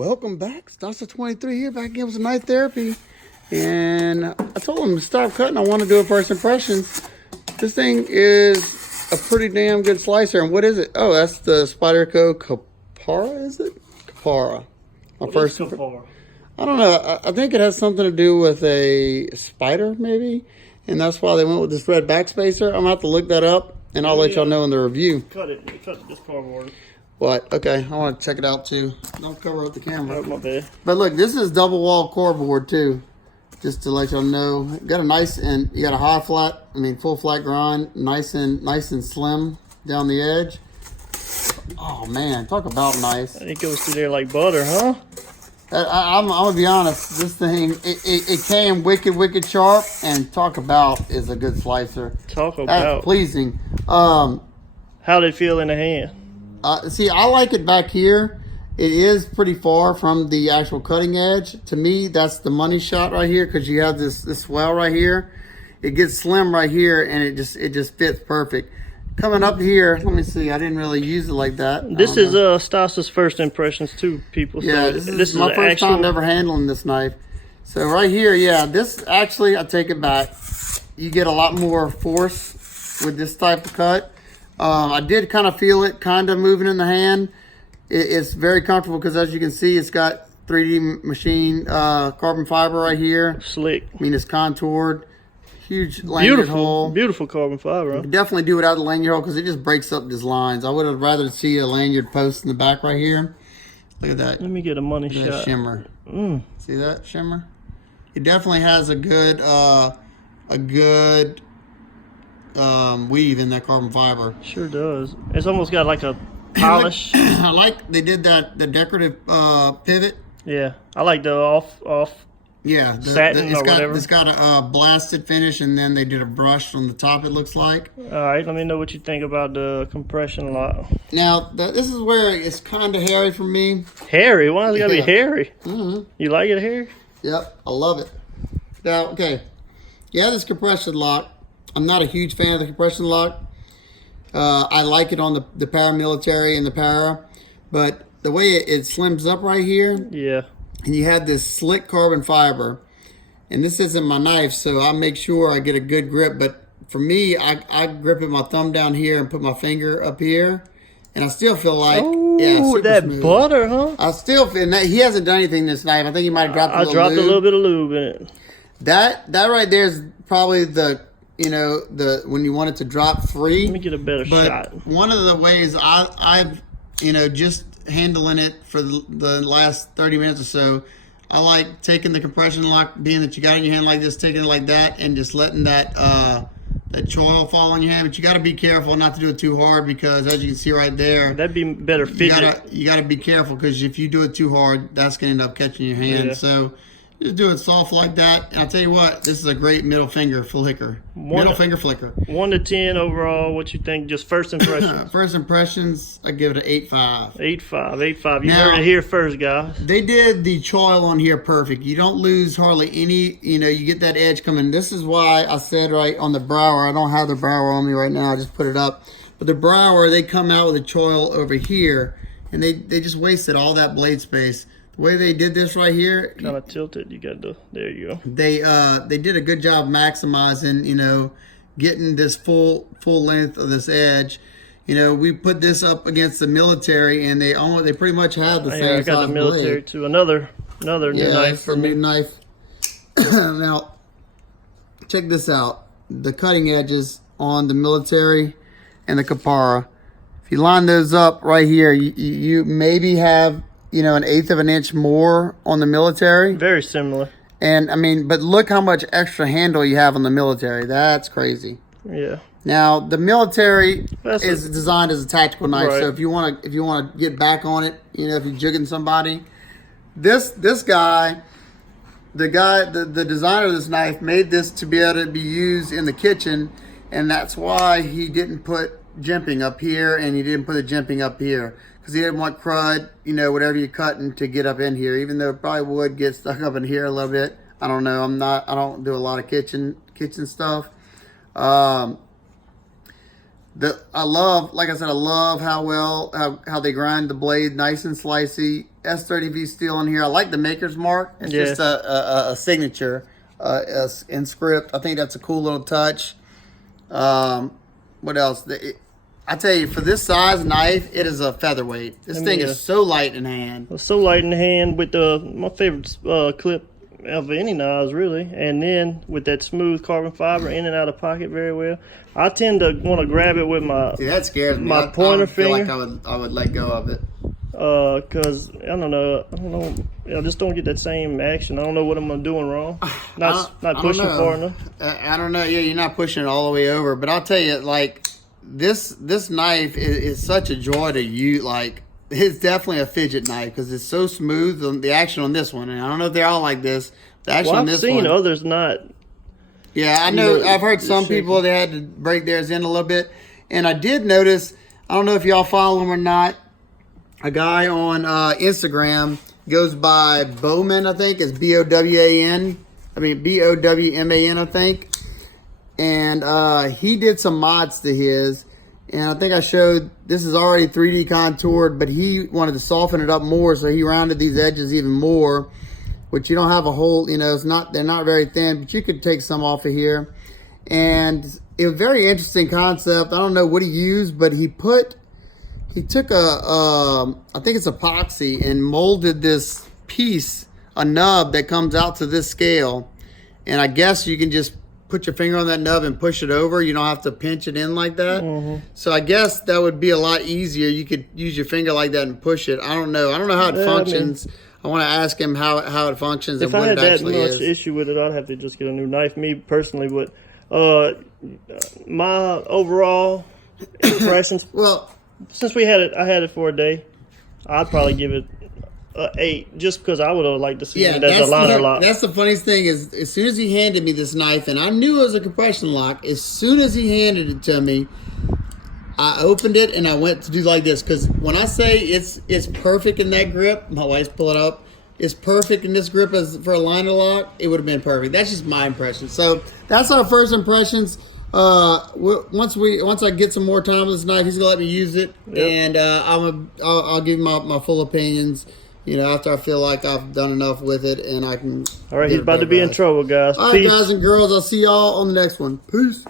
Welcome back. Stasa 23 here, back again with some knife therapy. And I told him to stop cutting. I want to do a first impressions. This thing is a pretty damn good slicer. And what is it? Oh, that's the Spyderco Kapara, is it? Kapara. My first Kapara. I don't know. I think it has something to do with a spider, maybe. And that's why they went with this red backspacer. I'm going to have to look that up, and I'll let y'all know in the review. Cut it. Cut this cardboard. What? Okay, I want to check it out too. Don't cover up the camera. Oh, my bad. But look, this is double wall cardboard too. Just to let y'all know, got a nice and you got a high flat. I mean full flat grind, nice and slim down the edge. Oh man, talk about nice. It goes through there like butter, huh? I'm gonna be honest. This thing, it came wicked sharp, and talk about is a good slicer. Talk about. That's pleasing. How did it feel in the hand? See, I like it back here. It is pretty far from the actual cutting edge. To me, that's the money shot right here because you have this swell right here. It gets slim right here, and it just fits perfect. Coming up here, let me see. I didn't really use it like that. This is Stasa's first impressions too, people. Yeah, this is my first time ever handling this knife. So right here, yeah, this actually, I take it back. You get a lot more force with this type of cut. I did kind of feel it kind of moving in the hand. It's very comfortable because as you can see, it's got 3D machine carbon fiber right here. Slick. I mean, it's contoured. Huge lanyard hole. Beautiful carbon fiber. Huh? You can definitely do without the lanyard hole because it just breaks up these lines. I would have rather see a lanyard post in the back right here. Look at that. Let me get a money shot. That shimmer. See that shimmer? It definitely has a good weave in that carbon fiber. Sure does. It's almost got like a polish. I like they did the decorative pivot. Yeah, I like the off. Yeah, satin or whatever. It's got a blasted finish, and then they did a brush on the top. It looks like. All right, let me know what you think about the compression lock. Now this is where it's kind of hairy for me. Hairy? Why is it gotta be hairy? You like it hairy? Yep, I love it. Now, okay, yeah, this compression lock. I'm not a huge fan of the compression lock. I like it on the paramilitary and the para, but the way it slims up right here. Yeah. And you have this slick carbon fiber, and this isn't my knife, so I make sure I get a good grip. But for me, I grip it my thumb down here and put my finger up here, and I still feel like, oh, that smooth. Butter, huh? I still feel that he hasn't done anything this knife. I think he might have dropped a little lube. I dropped a little bit of lube in it. That right there is probably the when you want it to drop free. Let me get a better shot. One of the ways I've just handling it for the last 30 minutes or so, I like taking the compression lock, being that you got it in your hand like this, taking it like that, and just letting that choil fall on your hand. But you got to be careful not to do it too hard because, as you can see right there, that'd be better fidget. You got to be careful because if you do it too hard, that's gonna end up catching your hand. Yeah. So just do it soft like that. And I'll tell you what, this is a great middle finger flicker. Middle finger flicker. 1 to 10 overall. What you think? Just first impressions. First impressions, I give it an 8.5. 8.5. You heard it here first, guys. They did the choil on here perfect. You don't lose hardly any. You get that edge coming. This is why I said right on the brower. I don't have the brower on me right now. I just put it up. But the brower, they come out with a choil over here, and they just wasted all that blade space. The way they did this right here, kind of tilted. You got the, there you go. They did a good job maximizing, getting this full length of this edge. We put this up against the military, and they pretty much have the same. I got the military blade. Too. Another new knife for me. New knife. Now, check this out. The cutting edges on the military and the Kapara. If you line those up right here, you maybe have, an 1/8 of an inch more on the military. Very similar. And I mean, but look how much extra handle you have on the military. That's crazy. Yeah. Now the military is designed as a tactical knife. Right. So if you want to get back on it, if you're jigging somebody, this guy, the designer of this knife made this to be able to be used in the kitchen, and that's why he didn't put jimping up here and he didn't put the jimping up here. Because he didn't want crud, whatever you're cutting to get up in here. Even though it probably would get stuck up in here a little bit. I don't know. I don't do a lot of kitchen stuff. I love, like I said, I love how they grind the blade nice and slicey. S30V steel in here. I like the maker's mark. It's just a signature in script. I think that's a cool little touch. What else? I tell you, for this size knife, it is a featherweight. This thing is so light in hand. It's so light in the hand with my favorite clip of any knives, really. And then with that smooth carbon fiber in and out of pocket very well. I tend to want to grab it with my that scares me. My pointer finger. Feel like I would let go of it. Cause I don't know. I just don't get that same action. I don't know what I'm doing wrong. Not pushing it far enough. I don't know. Yeah, you're not pushing it all the way over. But I'll tell you, like this knife is such a joy to use. Like it's definitely a fidget knife because it's so smooth. The action on this one, and I don't know if they're all like this. The action on this one. I've seen others not. Yeah, I know. I've heard some people they had to break theirs in a little bit, and I did notice. I don't know if y'all follow him or not. A guy on Instagram goes by Bowman, I think. It's Bowman. I mean, Bowman, I think. And he did some mods to his. And I think I showed, this is already 3D contoured, but he wanted to soften it up more, so he rounded these edges even more, which you don't have a whole, it's not, they're not very thin, but you could take some off of here. And it was a very interesting concept. I don't know what he used, but he took I think it's epoxy, and molded this piece, a nub that comes out to this scale. And I guess you can just put your finger on that nub and push it over. You don't have to pinch it in like that. Mm-hmm. So I guess that would be a lot easier. You could use your finger like that and push it. I don't know. I don't know how it functions. I want to ask him how it functions and what it actually is. If I had that much issue with it, I'd have to just get a new knife. Me personally, but my overall impressions. Well, since I had it for a day, I'd probably give it an 8, just because I would have liked to see it as a liner lock. That's the funniest thing is, as soon as he handed me this knife, and I knew it was a compression lock, as soon as he handed it to me, I opened it and I went to do like this, because when I say it's perfect in that grip, my wife's pulling up, it's perfect in this grip as for a liner lock, it would have been perfect. That's just my impression. So that's our first impressions. Once I get some more time with this knife, he's gonna let me use it, and I'll give my full opinions. After I feel like I've done enough with it, and I can. All right, he's about to be in trouble, guys. All right, guys and girls, I'll see y'all on the next one. Peace.